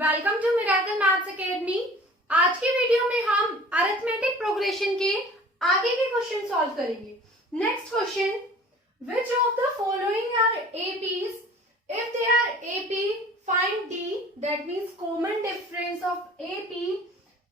Welcome to miracle maths academy. आज के video में हम अरिथमेटिक प्रोग्रेशन के आगे के क्वेश्चन सॉल्व करेंगे। Next question, which of the following are APs? If they are AP, find d, that means common difference of AP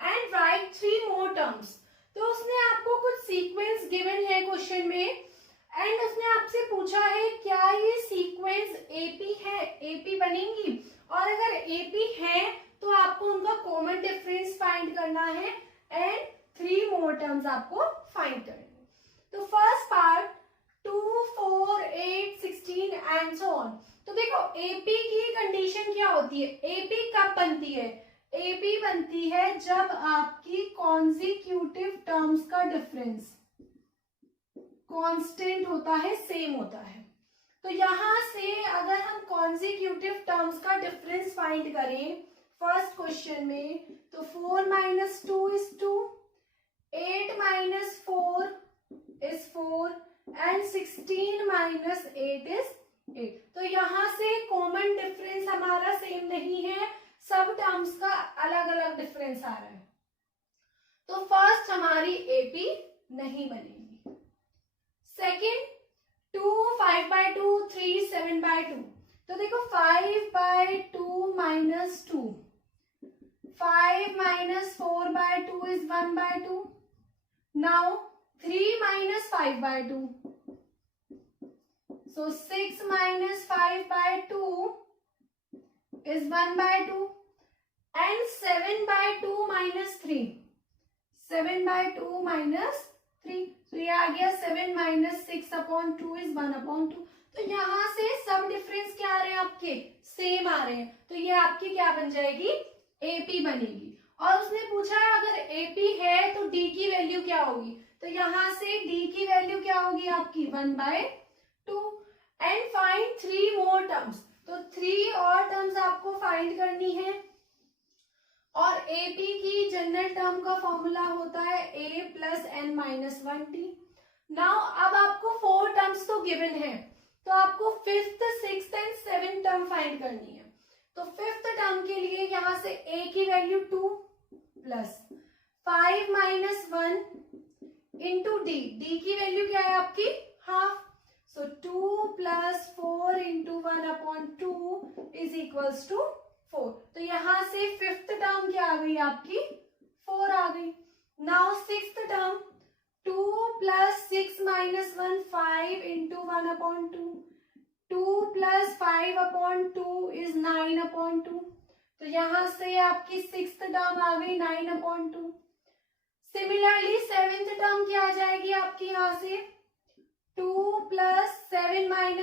and write 3 more terms. तो उसने आपको कुछ सीक्वेंस गिवन है क्वेश्चन में एंड उसने आपसे पूछा है क्या ये सीक्वेंस एपी है, एपी बनेंगी, और अगर एपी है तो आपको उनका कॉमन डिफरेंस फाइंड करना है एंड 3 मोर टर्म्स आपको फाइंड करने। तो first part 2, 4, 8, 16 and so on. तो देखो एपी की कंडीशन क्या होती है, एपी कब बनती है? एपी बनती है जब आपकी कॉन्जिक्यूटिव टर्म्स का डिफरेंस कांस्टेंट होता है, सेम होता है। तो यहां से अगर हम कॉन्जिक्यूटिव टर्म्स का डिफरेंस फाइंड करें फर्स्ट क्वेश्चन में, तो 4 - 2 is 2, 8 - 4 is 4 एंड 16 - 8 is 8। तो यहां से कॉमन डिफरेंस हमारा सेम नहीं है, सब टर्म्स का अलग अलग डिफरेंस आ रहा है। तो फर्स्ट हमारी एपी नहीं बनेगी। सेकेंड 2, 5/2, 3, 7/2। तो देखो 5/2 - 2, 5 - 4/2 is 1/2। Now 3 - 5/2, so 6 - 5/2 is 1/2 and 7/2 - 3, 7/2 - 3, तो ये आ गया 7 - 6/2 is 1/2। तो यहाँ से सब डिफरेंस क्या आ रहे हैं आपके, सेम आ रहे हैं, तो ये आपकी क्या बन जाएगी, एपी बनेगी। और उसने पूछा है अगर एपी है तो डी की वैल्यू क्या होगी, तो यहाँ से डी की वैल्यू क्या होगी आपकी 1/2 एंड फाइंड 3 मोर टर्म्स। तो 3 और टर्म्स आपको फाइंड करनी है और एपी की जनरल टर्म का फॉर्मूला होता है a + n - 1t। नाउ अब आपको 4 टर्म्स तो गिवन है, तो आपको 5th, 6th and 7th term find करनी है। तो 5th टर्म के लिए यहां से a की वैल्यू 2 प्लस 5 - 1 इंटू डी, डी की वैल्यू क्या है आपकी half, so 2 + 4 × 1/2 is equals to 4। तो यहां से 5th टर्म क्या आ गई आपकी 4 आ गई। Now 6th term 2 + 6 - 1 5 × 1/2, 2 + 5/2 is 9/2। तो यहां से आपकी 6th टर्म आ गई 9/2। सिमिलरली 7th टर्म क्या आ जाएगी आपकी यहां से 2 + 7 - 1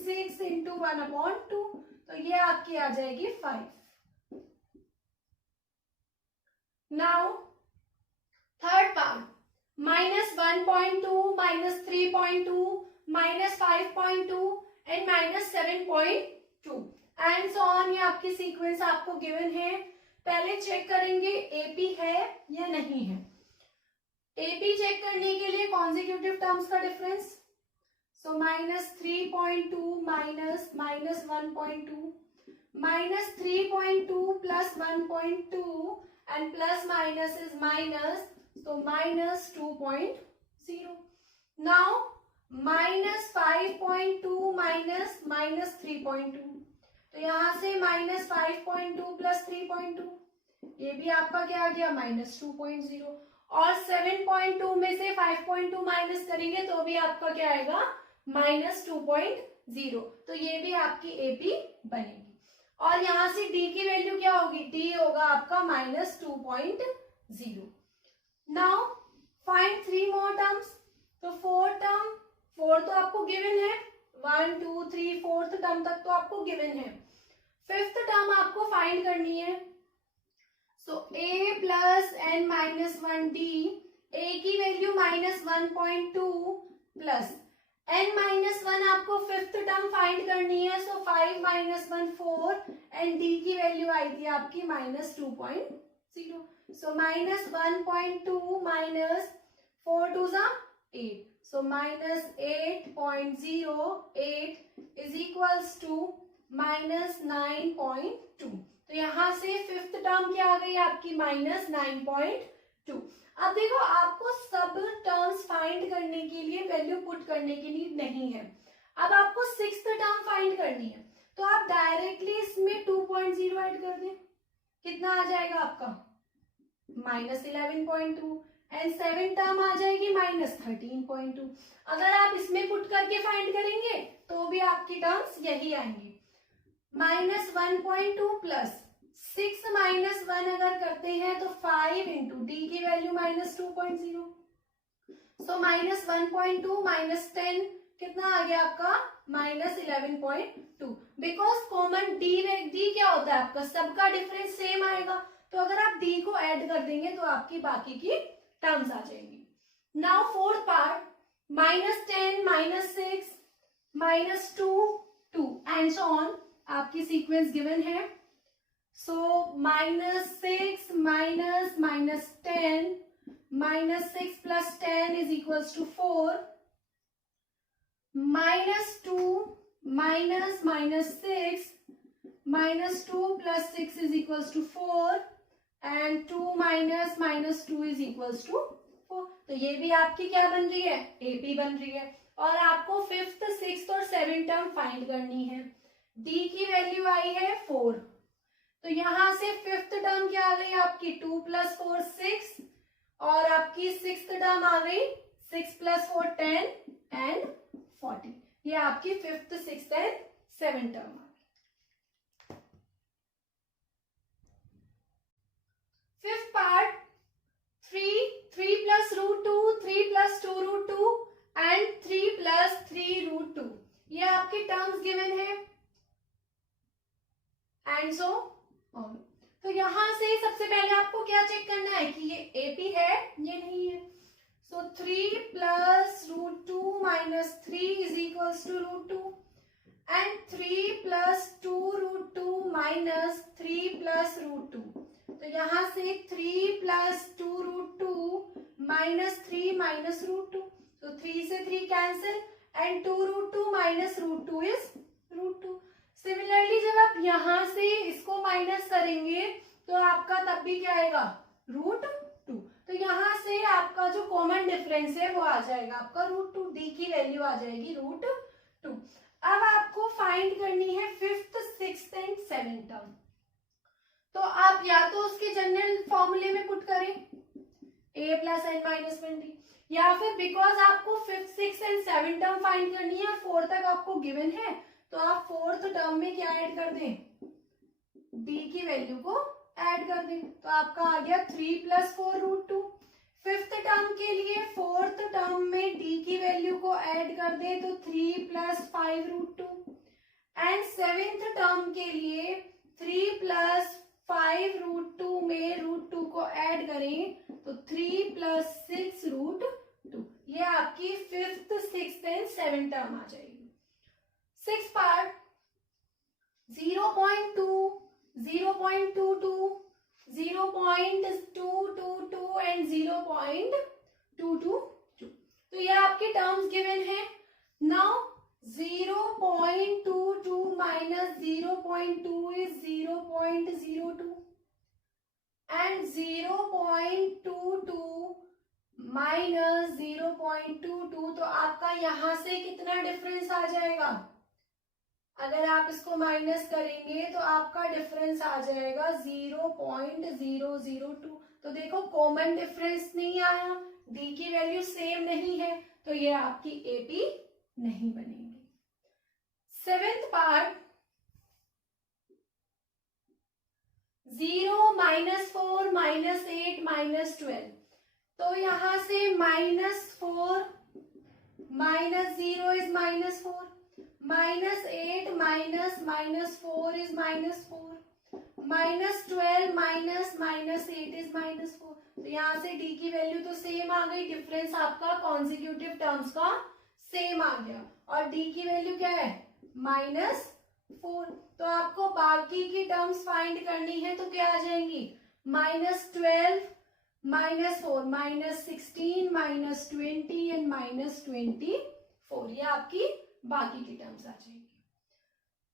6 × 1/2, तो ये आपकी आ जाएगी 5। Now third part -1.2, -3.2, -5.2 and -7.2 and so on. ये आपकी सीक्वेंस आपको गिवन है। पहले चेक करेंगे एपी है या नहीं है। एपी चेक करने के लिए कॉन्जिक्यूटिव टर्म्स का difference, so -3.2 - -1.2, -3.2 + 1.2 and plus minus is minus, so -2.0। now -5.2 - -3.2, तो यहां से -5.2 + 3.2, ये भी आपका क्या आ गया -2.0। और 7.2 में से 5.2 माइनस करेंगे तो भी आपका क्या आएगा -2.0। तो ये भी आपकी एपी बनेगी। और यहां से डी की वैल्यू क्या होगी, डी होगा आपका -2.0। Now find 3 more terms. तो 4 तो आपको गिवन है, 1 2 3 4th टर्म तक तो आपको गिवन है। 5th टर्म आपको फाइंड करनी है। सो a + n - 1d, a की वैल्यू -1.2 प्लस n - 1 आपको 5th टर्म फाइंड करनी है, सो 5 - 1 4 एंड d की वैल्यू आई थी आपकी -2.0। सो -1.2 - 4 2 = 8, सो -8.08 इज इक्वल्स टू -9.2। तो यहाँ से फिफ्थ टर्म क्या आ गई आपकी -9.2। अब देखो आपको सब टर्म्स फाइंड करने के लिए वैल्यू पुट करने की नीड नहीं है। अब आपको सिक्स्थ टर्म फाइंड करनी है, तो आप डायरेक्टली इसमें 2.0 ऐड कर दें, कितना आ जाएगा आपका -11.2 एंड सेवन टर्म आ जाएगी -13.2। अगर आप इसमें पुट करके फाइंड करेंगे तो भी आपकी टर्म्स यही आएंगी। -1.2 प्लस 6 माइनस 1 अगर करते हैं तो 5 इंटू डी की वैल्यू -2.0, सो -1.2 -10 कितना आ गया आपका -11.2। बिकॉज कॉमन डी क्या होता है आपका, सबका डिफरेंस सेम आएगा, तो अगर आप डी को ऐड कर देंगे तो आपकी बाकी की टर्म्स आ जाएंगी। Now fourth part, -10 -6 -2 2 and so on, आपकी सीक्वेंस गिवन है। सो -6 -10 -6 plus 10 is equals to 4, -2 -6 -2 plus 6 is equals to 4 and 2 -2 is equals to 4। तो ये भी आपकी क्या बन रही है, एपी बन रही है। और आपको फिफ्थ सिक्स्थ और सेवन टर्म फाइंड करनी है। डी की वैल्यू आई है 4, तो यहां से फिफ्थ टर्म क्या आ गई आपकी 2 + 4 6, और आपकी सिक्स्थ टर्म आ गई 6 + 4 10 एंड 40। ये आपकी fifth sixth and seven term आ गई। फिफ्थ पार्ट, 3 + √2 3 + 2√2 एंड 3 + 3√2, ये आपकी टर्म्स गिवन है एंड सो ऑन। तो यहां से सबसे पहले आपको क्या चेक करना है कि ये एपी है ये नहीं है। सो 3 + √2 - 3 is equals to √2 and 3 + 2√2 - 3 + √2। तो यहां से 3 + 2√2 - 3 - √2, तो 3 से 3 कैंसिल एंड 2√2 - √2 इज √2। सिमिलरली जब आप यहां से इसको माइनस करेंगे तो आपका तब भी क्या आएगा √2। तो यहां से आपका जो कॉमन डिफरेंस है वो आ जाएगा आपका √2, डी की वैल्यू आ जाएगी √2। अब आपको फाइंड करनी है fifth sixth and seven term. तो आप या तो उसके जनरल फॉर्मूले में पुट करें a + n - 1d, या फिर बिकॉज आपको fifth sixth and seven term find करनी है और 4 तक आपको गिवन है, तो आप फोर्थ टर्म में क्या ऐड कर दें, d की वैल्यू को ऐड कर दें। तो आपका आ गया 3 + 4 √2। फिफ्थ टर्म के लिए फोर्थ टर्म में d की वैल्यू को ऐड कर दें तो 3 + 5 √2 एंड सेवेंथ टर्म के लिए 3 + 5 √2 में √2 को ऐड करें तो 3 + 6 √2। ये आपकी fifth sixth and seven term आ जाएगी। Sixth part, 0.2 0.22 0.222 and 0.222। तो ये आपके टर्म्स गिवन है। नाउ 0.22 - 0.2 इज 0.02 एंड 0.22 - 0.22, तो आपका यहां से कितना डिफरेंस आ जाएगा, अगर आप इसको माइनस करेंगे तो आपका डिफरेंस आ जाएगा 0.002। तो देखो कॉमन डिफरेंस नहीं आया, डी की वैल्यू सेम नहीं है, तो ये आपकी एपी नहीं बनेगी। सेवेंथ पार्ट, 0 - 4 - 8 - 12, तो यहां से -4 - 0 इज -4 -8 -4 is -4 -12 -8 is -4। तो यहाँ से डी की वैल्यू तो सेम आ गई, डिफरेंस आपका कॉन्जिक्यूटिव टर्म्स का सेम आ गया, और डी की वैल्यू क्या है -4। तो आपको बाकी की टर्म्स फाइंड करनी है, तो क्या आ जाएंगी -12 -4 -16 -20 एंड -24, ये आपकी बाकी की टर्म्स आ जाएगी।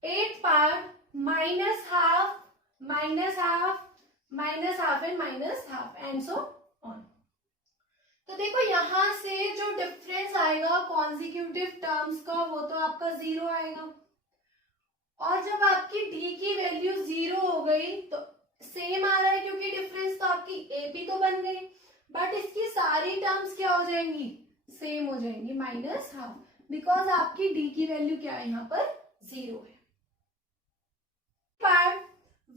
Eighth part, -12 minus half and minus half and so on. तो देखो यहाँ से जो डिफरेंस आएगा कॉन्जिक्यूटिव टर्म्स का वो तो आपका 0 आएगा, और जब आपकी डी की वैल्यू 0 हो गई तो सेम आ रहा है क्योंकि डिफरेंस तो आपकी एपी तो बन गई, बट इसकी सारी टर्म्स क्या हो जाएंगी, सेम हो जाएंगी, माइनस हाफ, बिकॉज आपकी डी की वैल्यू क्या है यहाँ पर 0 है। Part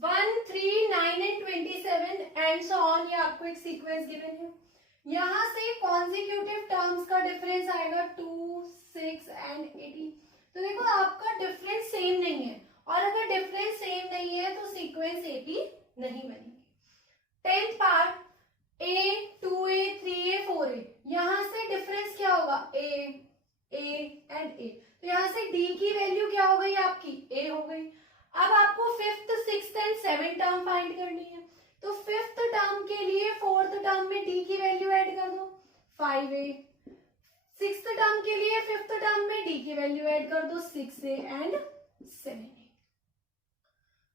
1, 3, 9 and 27 and so on, ये आपको एक सीक्वेंस गिवन है। यहाँ से कॉन्जिक्यूटिव टर्म्स का डिफरेंस आएगा 2, 6 एंड 18। तो देखो आपका डिफरेंस सेम नहीं है, और अगर डिफरेंस सेम नहीं है तो सीक्वेंस एपी नहीं बनेगी। 10th part a, 2a, 3a, 4a, यहाँ से डिफरेंस क्या होगा, a एंड a, तो यहाँ से d की वैल्यू क्या हो गई आपकी, a हो गई। अब आपको 5th, 6th and 7th term find करनी है, तो 5th टर्म के लिए 4th टर्म में d की वैल्यू ऐड कर दो 5a, 6th टर्म के लिए 5th टर्म में d की वैल्यू ऐड कर दो 6a and 7a।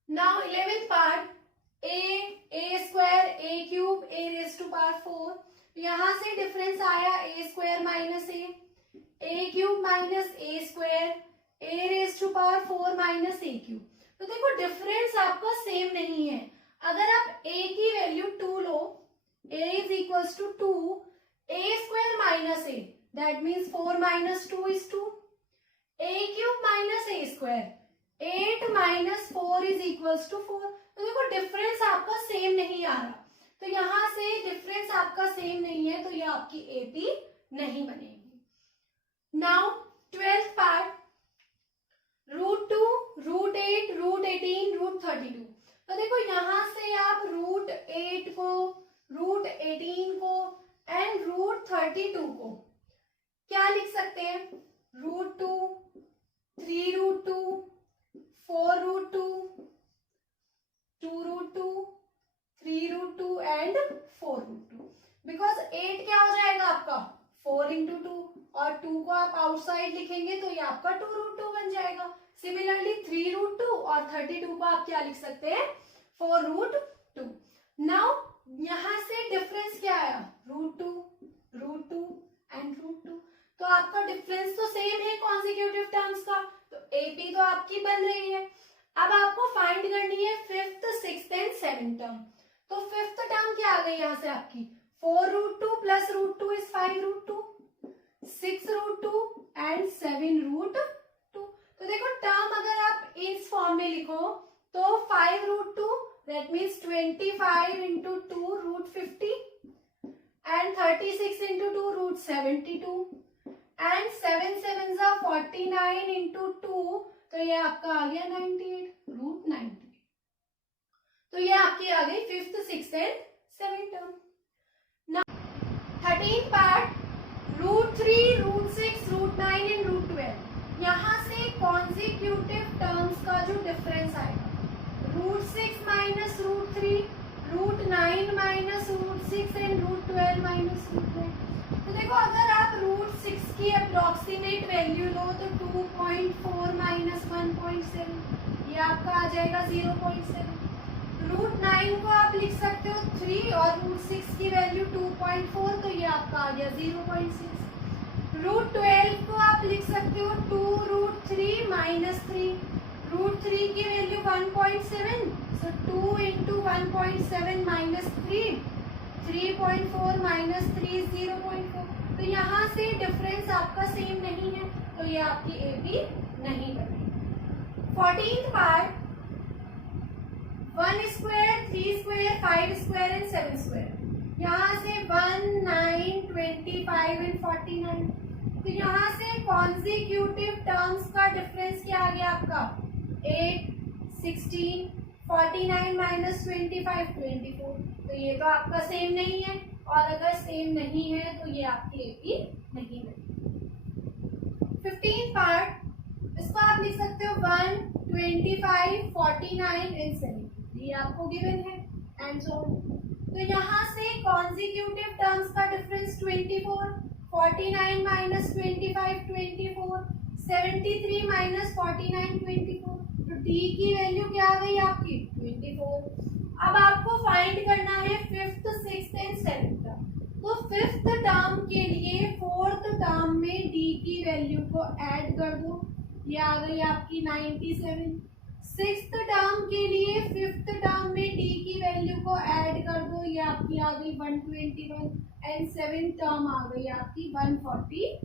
Now 11th part a square, a cube, a raise to power 4, यहाँ से डिफरेंस आया a square minus a cube minus a square, a raise to power 4 minus a cube. तो देखो difference आपका same नहीं है, अगर आप a की वैल्यू 2 लो, a is equals to 2, a square minus a, that means 4 minus 2 is 2, a cube minus a square, 8 minus 4 is equals to 4। तो देखो डिफरेंस आपका सेम नहीं आ रहा, तो यहाँ से डिफरेंस आपका सेम नहीं है, तो ये आपकी एपी नहीं बनेगी। Now 12th part √2, √8, √18, √32। तो देखो यहाँ से आप √8 को, √18 को एंड √32 को क्या लिख सकते हैं, √2, 3√2, 4√2, 2√2, 3√2 एंड 4√2, बिकॉज 8 क्या हो जाएगा आपका 4 into 2, और 2 को आप आउटसाइड लिखेंगे तो ये आपका 2√2 बन जाएगा। सिमिलरली 3√2 और 32 को आप क्या लिख सकते हैं, 4√2। नाउ यहाँ से डिफरेंस क्या आया, √2 एंड √2, तो आपका डिफरेंस तो सेम है कॉन्जिक्यूटिव टर्म्स का, तो एपी तो आपकी बन रही है। अब आपको फाइंड करनी है 5th, 6th and 7th term. तो 5th टर्म क्या आ गई यहाँ से आपकी, 4√2 प्लस √2 इज 5√2, 6√2 एंड 7√2। तो देखो टर्म अगर आप इस फॉर्म में लिखो तो 5√2 that means 25 into 2 √50 and 36 into 2 √72 and 7 7s are 49 into 2, तो ये आपका आ गया 98 √90। तो ये आपकी आ गई 5th, 6th and 7th term. Now 13th part √3, √6, √9 and √12, यहाँ से कॉन्जिक्यूटिव टर्म्स का जो डिफरेंस आएगा, √6 माइनस √3, √9 माइनस √6 एंड √12 माइनस √12। तो देखो अगर आप √6 की अप्रोक्सीमेट वैल्यू लो तो 2.4 माइनस 1.7, ये आपका आ जाएगा 0.7। √9 को आप लिख सकते हो 3 और √6 की वैल्यू 2.4, तो ये आपका आ गया 0.6। √12 को आप लिख सकते हो 2√3 माइनस 3, √3 की वैल्यू 1.7, सो 2 into 1.7 माइनस 3, 3.4 माइनस 3 0.4। तो यहाँ से डिफरेंस आपका सेम नहीं है, तो ये आपकी एपी नहीं बनेगी। 14th part 1 square, 3 square, 5 square and 7 square, यहाँ से 1, 9, 25 एंड 49। तो यहाँ से कॉन्जिक्यूटिव टर्म्स का डिफरेंस क्या आ गया आपका, 8, 16, 49 माइनस 25, 24। तो ये तो आपका सेम नहीं है, और अगर सेम नहीं है तो ये आपकी एपी नहीं बनेगी। 15th पार्ट, इसको आप लिख सकते हो 1, 25, 49 एंड 7, ये आपको गिवन है एंड सो ऑन। तो यहाँ से कॉन्जिक्यूटिव टर्म्स का डिफरेंस 24, 49 माइनस 25, 24, 73 माइनस 49, 24। तो डी की वैल्यू क्या आ गई आपकी 24, फाइंड करना है fifth, sixth and seventh term. तो फिफ्थ टर्म के लिए फोर्थ टर्म में डी की वैल्यू को ऐड कर दो, ये आ गई आपकी 97। सिक्स्थ टर्म के लिए फिफ्थ टर्म में डी की वैल्यू को ऐड कर दो, ये आपकी आ गई 121 एंड सेवेंथ टर्म आ गई आपकी 145।